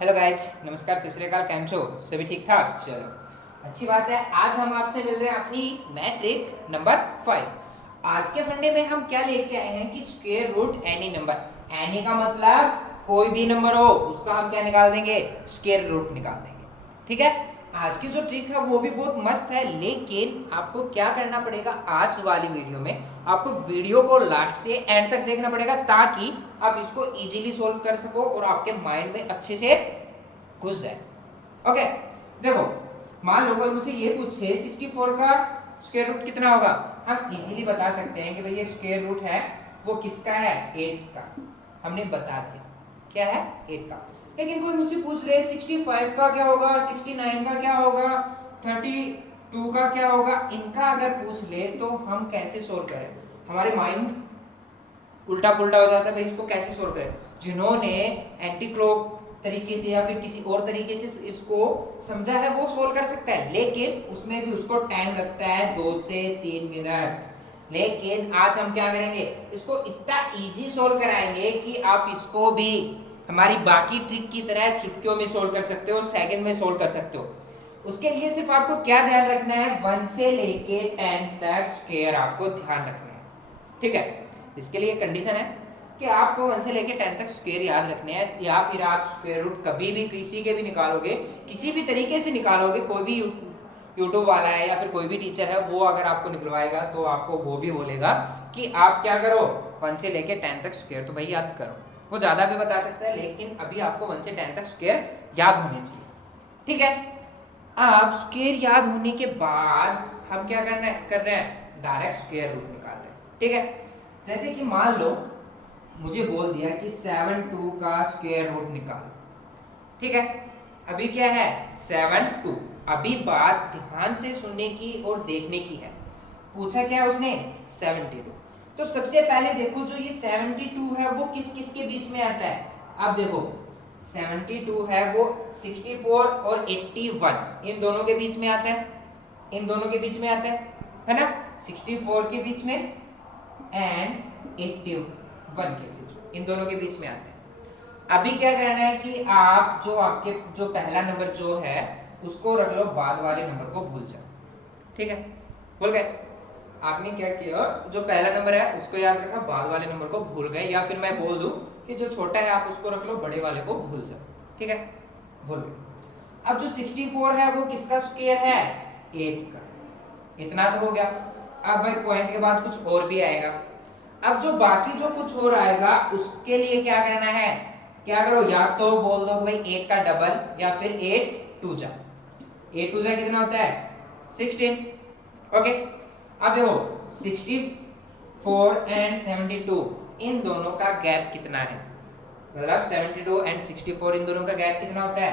Hello guys, नमस्कार, सत श्री अकाल। कैम छो सभी? ठीक ठाक। चलो, अच्छी बात है। आज हम आपसे मिल रहे हैं अपनी नए ट्रिक नंबर 5। आज के फंडे में हम क्या लेके आए हैं कि square root any number. Any का मतलब कोई भी नंबर हो उसका हम क्या निकाल देंगे, स्क्वायर रूट निकाल देंगे। ठीक है। आज की जो ट्रिक है वो भी बहुत मस्त है, लेकिन आपको क्या करना पड़ेगा, आज वाली वीडियो में आपको वीडियो को लास्ट से एंड तक देखना पड़ेगा ताकि आप इसको इजीली सोल्व कर सको और आपके माइंड में अच्छे से घुस जाए। ओके, देखो, मान लो कोई मुझसे ये पूछे 64 का स्क्वायर रूट कितना होगा, हम इजीली बता सकते हैं कि भाई ये स्क्वायर रूट है वो किसका है, 8 का। हमने बता दिया क्या है, 8 का। लेकिन कोई मुझसे पूछ रहे 65 का क्या होगा, 69 का क्या होगा, 32 का क्या होगा, इनका अगर पूछ ले तो हम कैसे सोल्व करें। हमारे माइंड उल्टा पुल्टा हो जाता है, भाई इसको कैसे सोल्व करें। जिन्होंने एंटी क्लॉक तरीके से या फिर किसी और तरीके से इसको समझा है वो सोल्व कर सकता है, लेकिन उसमें भी उसको टाइम लगता है 2 से 3 मिनट। लेकिन आज हम क्या करेंगे, इसको इतना इजी सोल्व कराएंगे कि आप इसको भी हमारी बाकी ट्रिक की तरह चुटकियों में सोल्व कर सकते हो, सेकंड में सोल्व कर सकते हो। उसके लिए सिर्फ आपको क्या ध्यान रखना है, 1 से लेके 10 तक स्क्वायर आपको ध्यान रखना है। ठीक है। इसके लिए कंडीशन है कि आपको 1 से लेके 10 तक स्क्वायर याद रखने हैं, या फिर आप स्क्वायर रूट कभी भी किसी के भी निकालोगे, किसी भी तरीके से निकालोगे, कोई भी यूट्यूब वाला है या फिर कोई भी टीचर है वो अगर आपको निकलवाएगा तो आपको वो भी बोलेगा कि आप क्या करो, 1 से लेके 10 तक स्क्वायर तो भाई याद करो। वो ज़्यादा भी बता सकता है, लेकिन अभी आपको 1 से 10 तक स्क्वायर याद होने चाहिए। ठीक है। अब स्क्वायर याद होने के बाद हम क्या कर रहे हैं, डायरेक्ट स्क्वायर रूट निकाल रहे हैं। ठीक है। जैसे कि मान लो मुझे बोल दिया कि 72 का स्क्वायर रूट निकालो। ठीक है। अभी क्या है, 72। अभी बात ध्यान से सुनने की और देखने की है। पूछा क्या उसने, 72। तो सबसे पहले देखो जो ये 72 है वो किस किस के बीच में आता है। अब देखो 72 है वो 64 और 81 इन दोनों के बीच में आता है, इन दोनों के बीच में आता है ना, 64 के बीच में एंड 81 के बीच, इन दोनों के बीच में आता है। अभी क्या करना है कि आप जो आपके जो पहला नंबर जो है उसको रख लो, बाद वाले नंबर को भूल जाओ। ठीक है, भूल गए। आपने क्या किया, जो पहला नंबर है उसको याद रखा, बाद वाले नंबर को भूल गए, या फिर मैं बोल दूं कि जो छोटा है आप उसको रख लो, बड़े वाले को भूल जाओ। ठीक है, भूल गए। अब जो 64 है वो किसका स्क्वायर है, 8 का। इतना तो हो गया। अब भाई पॉइंट के बाद कुछ और भी आएगा। अब जो बाकी जो कुछ और आएगा उसके लिए क्या करना है, क्या करो, या तो बोल दो भाई 8 का डबल या फिर 8 टू जा। 8 टू जा कितना होता है, 16। ओके। अब देखो 64 एंड 72 इन दोनों का गैप कितना है, मतलब 72 एंड 64 इन दोनों का गैप कितना होता है,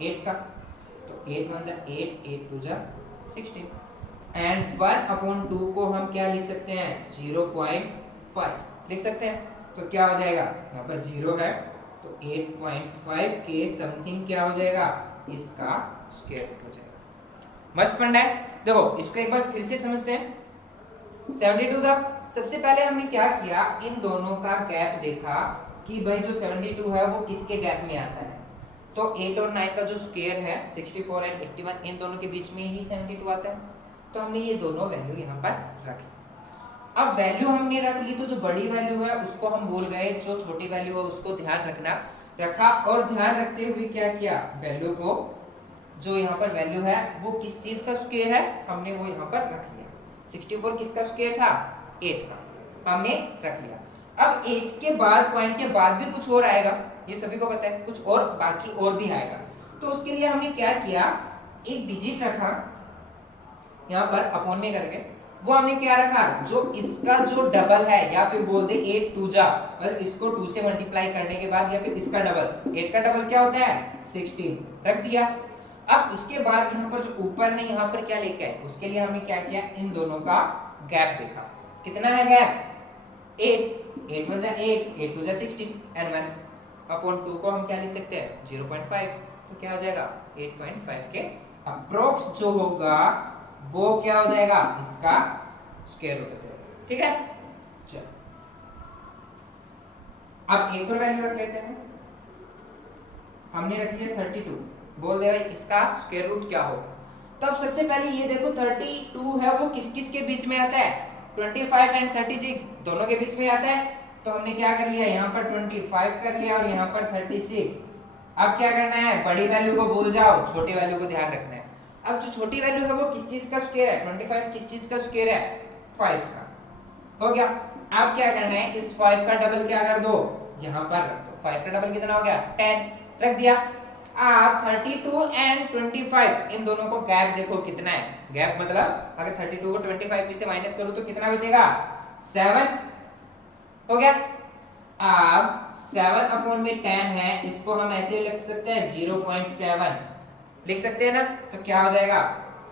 8 का। तो 8 1 जा 8, 8 2 जा 16 एंड 1/2 को हम क्या लिख सकते हैं, 0.5 लिख सकते हैं। तो क्या हो जाएगा, यहाँ पर 0 है तो 8.5 के समथिंग क्या हो जाएगा, इसका स्क्वायर रूट हो जाएगा। मस्त फंडा है। देखो इसको एक बार फिर से समझते हैं। 72 था, सबसे पहले हमने क्या किया, इन दोनों का गैप देखा कि भाई जो 72 है वो किसके गैप में आता है। तो 8 और 9 का जो स्क्वायर है 64 एंड 81 इन दोनों के बीच में ही 72 आता है। तो हमने ये दोनों वैल्यू यहाँ पर रख ली। अब वैल्यू हमने रख ली तो जो बड़ी वैल्यू है उसको हम भूल गए, जो छोटी वैल्यू है उसको ध्यान रखना रखा, और ध्यान रखते हुए क्या किया, वैल्यू को जो यहाँ पर वैल्यू है वो किस चीज का स्क्वायर है हमने वो यहाँ पर रख लिया। 64 किसका स्क्वायर था, 8 का, हमने रख लिया। अब 8 के बाद पॉइंट के बाद भी कुछ और आएगा, ये सभी को पता है, कुछ और बाकी और भी आएगा। तो उसके लिए हमने क्या किया, एक डिजिट रखा यहाँ पर अपॉन में करके, वो हमने क्या रखा, जो इसका जो डबल है, या फिर बोल दे 8 टू जा, मतलब इसको 2 से मल्टीप्लाई करने के बाद, या फिर इसका डबल, 8 का डबल क्या होता है 16, रख दिया। अब उसके बाद यहाँ पर जो ऊपर है यहाँ पर क्या लेके आए, उसके लिए हमने क्या किया, इन दोनों का गैप देखा, कितना है गैप, 8, 8 1 जा 8, 8 2 जा 16 एंड 1/2 को हम क्या लिख सकते हैं, 0.5। तो क्या हो जाएगा, 8.5 के अप्रोक्स जो होगा वो क्या हो जाएगा, इसका स्क्वायर रूट हो जाएगा। ठीक है, चलो अब एक और वैल्यू रख लेते हैं। हमने रख लिया 32, बोल दे भाई इसका स्क्वायर रूट क्या होगा। तो अब सबसे पहले ये देखो 32 है वो किस किस के बीच में आता है, 25 एंड 36 दोनों के बीच में आता है। तो हमने क्या कर लिया, यहाँ पर 25 कर लिया और यहाँ पर 36। अब क्या करना है, बड़ी वैल्यू को भूल जाओ, छोटी वैल्यू को ध्यान रखना है। अब जो छोटी वैल्यू है वो किस चीज का स्क्वायर है, 25 किस चीज का स्क्वायर है, 5 का, हो गया। अब क्या करना है, इस 5 का डबल क्या कर दो, यहाँ पर रख दो। 5 का डबल कितना हो गया, 10 रख दिया। आप 32 एंड 25 इन दोनों को गैप देखो कितना है, गैप मतलब अगर 32 को 25 में से माइनस करूं तो कितना बचेगा, 7, हो गया। अब 7 अपॉन में 10 है, इसको हम ऐसे लिख सकते हैं 0.7 लिख सकते हैं ना। तो क्या हो जाएगा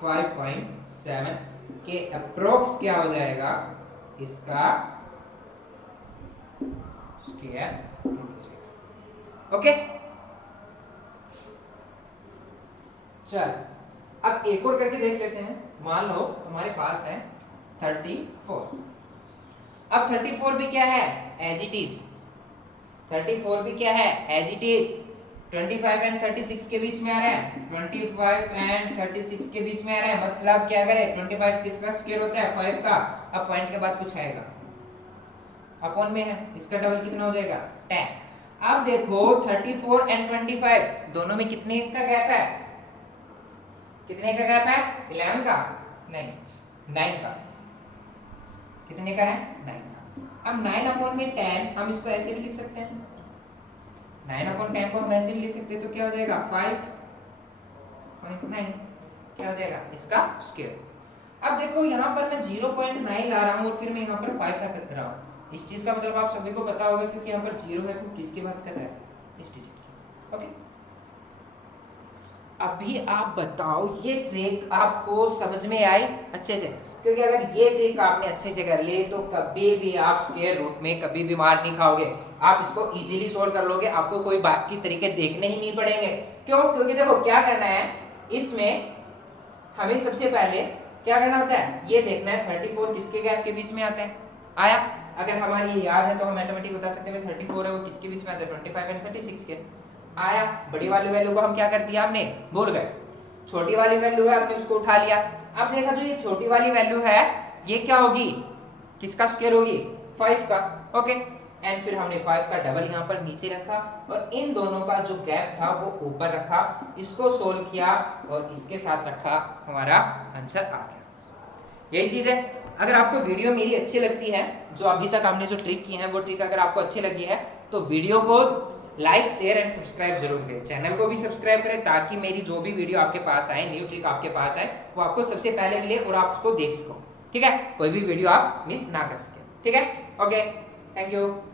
5.7 के अप्रोक्स क्या हो जाएगा, इसका स्क्वायर रूट हो जाएगा। ओके चल अब एक और करके देख लेते हैं। मान लो हमारे पास है 34। अब 34 भी क्या है, एज इट इज। 34 भी क्या है, एज इट इज। 25 एंड 36 के बीच में आ रहा है, 25 एंड 36 के बीच में आ रहा है, मतलब क्या करें, 25 किसका स्क्वायर होता है, 5 का। अब पॉइंट के बाद कुछ आएगा, अपॉन में है, इसका डबल कितना हो जाएगा, 10। अब देखो 34 एंड 25 दोनों में कितने का गैप है, कितने का गैप है, 11 का नहीं 9 का। कितने का है, 9 का। अब 9 अपॉन में 10 हम इसको ऐसे भी लिख सकते हैं, 9 अपॉन 10 को हम ऐसे भी लिख सकते हैं। तो क्या हो जाएगा 5.9 क्या हो जाएगा, इसका स्क्वायर। अब देखो यहाँ पर मैं 0.9 ला रहा हूँ और फिर मैं यहाँ पर 5 रख रहा हूँ। इस चीज का मतलब आप सभी को पता होगा, क्योंकि यहाँ पर 0 है तो किसकी बात कर रहा है, इस डिजिट की। ओके अभी आप बताओ ये ट्रिक आपको समझ में आई अच्छे से, क्योंकि अगर ये ट्रिक आपने अच्छे से कर ली तो कभी भी आप स्क्वायर रूट में कभी भी मार नहीं खाओगे, आप इसको इजीली सोल्व कर लोगे, आपको कोई बाकी तरीके देखने ही नहीं पड़ेंगे। क्यों, क्योंकि देखो क्या करना है, इसमें हमें सबसे पहले क्या करना होता है, ये देखना है 34 किसके गैप के बीच में आता है, आया। अगर हमारी ये याद है तो हम ऑटोमेटिक बता सकते हैं 34 है वो किसके बीच में आता है, 25 एंड 36 के, आया। बड़ी वाली वैल्यू को हम क्या कर दिया, हमने भूल गए, छोटी वाली वैल्यू है हमने उसको उठा लिया। अब देखा जो ये छोटी वाली वैल्यू है ये क्या होगी, किसका स्क्वायर होगी, 5 का। ओके एंड फिर हमने 5 का डबल यहाँ पर नीचे रखा और इन दोनों का जो गैप था वो ऊपर रखा, इसको सोल्व किया और इसके साथ रखा, हमारा आंसर आ गया। यही चीज है। अगर आपको वीडियो मेरी अच्छी लगती है, जो अभी तक हमने जो ट्रिक की है वो ट्रिक अगर आपको अच्छी लगी है तो वीडियो को लाइक शेयर एंड सब्सक्राइब जरूर करें, चैनल को भी सब्सक्राइब करें, ताकि मेरी जो भी वीडियो आपके पास आए, न्यू ट्रिक आपके पास आए, वो आपको सबसे पहले मिले और आप उसको देख सको। ठीक है, कोई भी वीडियो आप मिस ना कर सके। ठीक है, ओके, थैंक यू।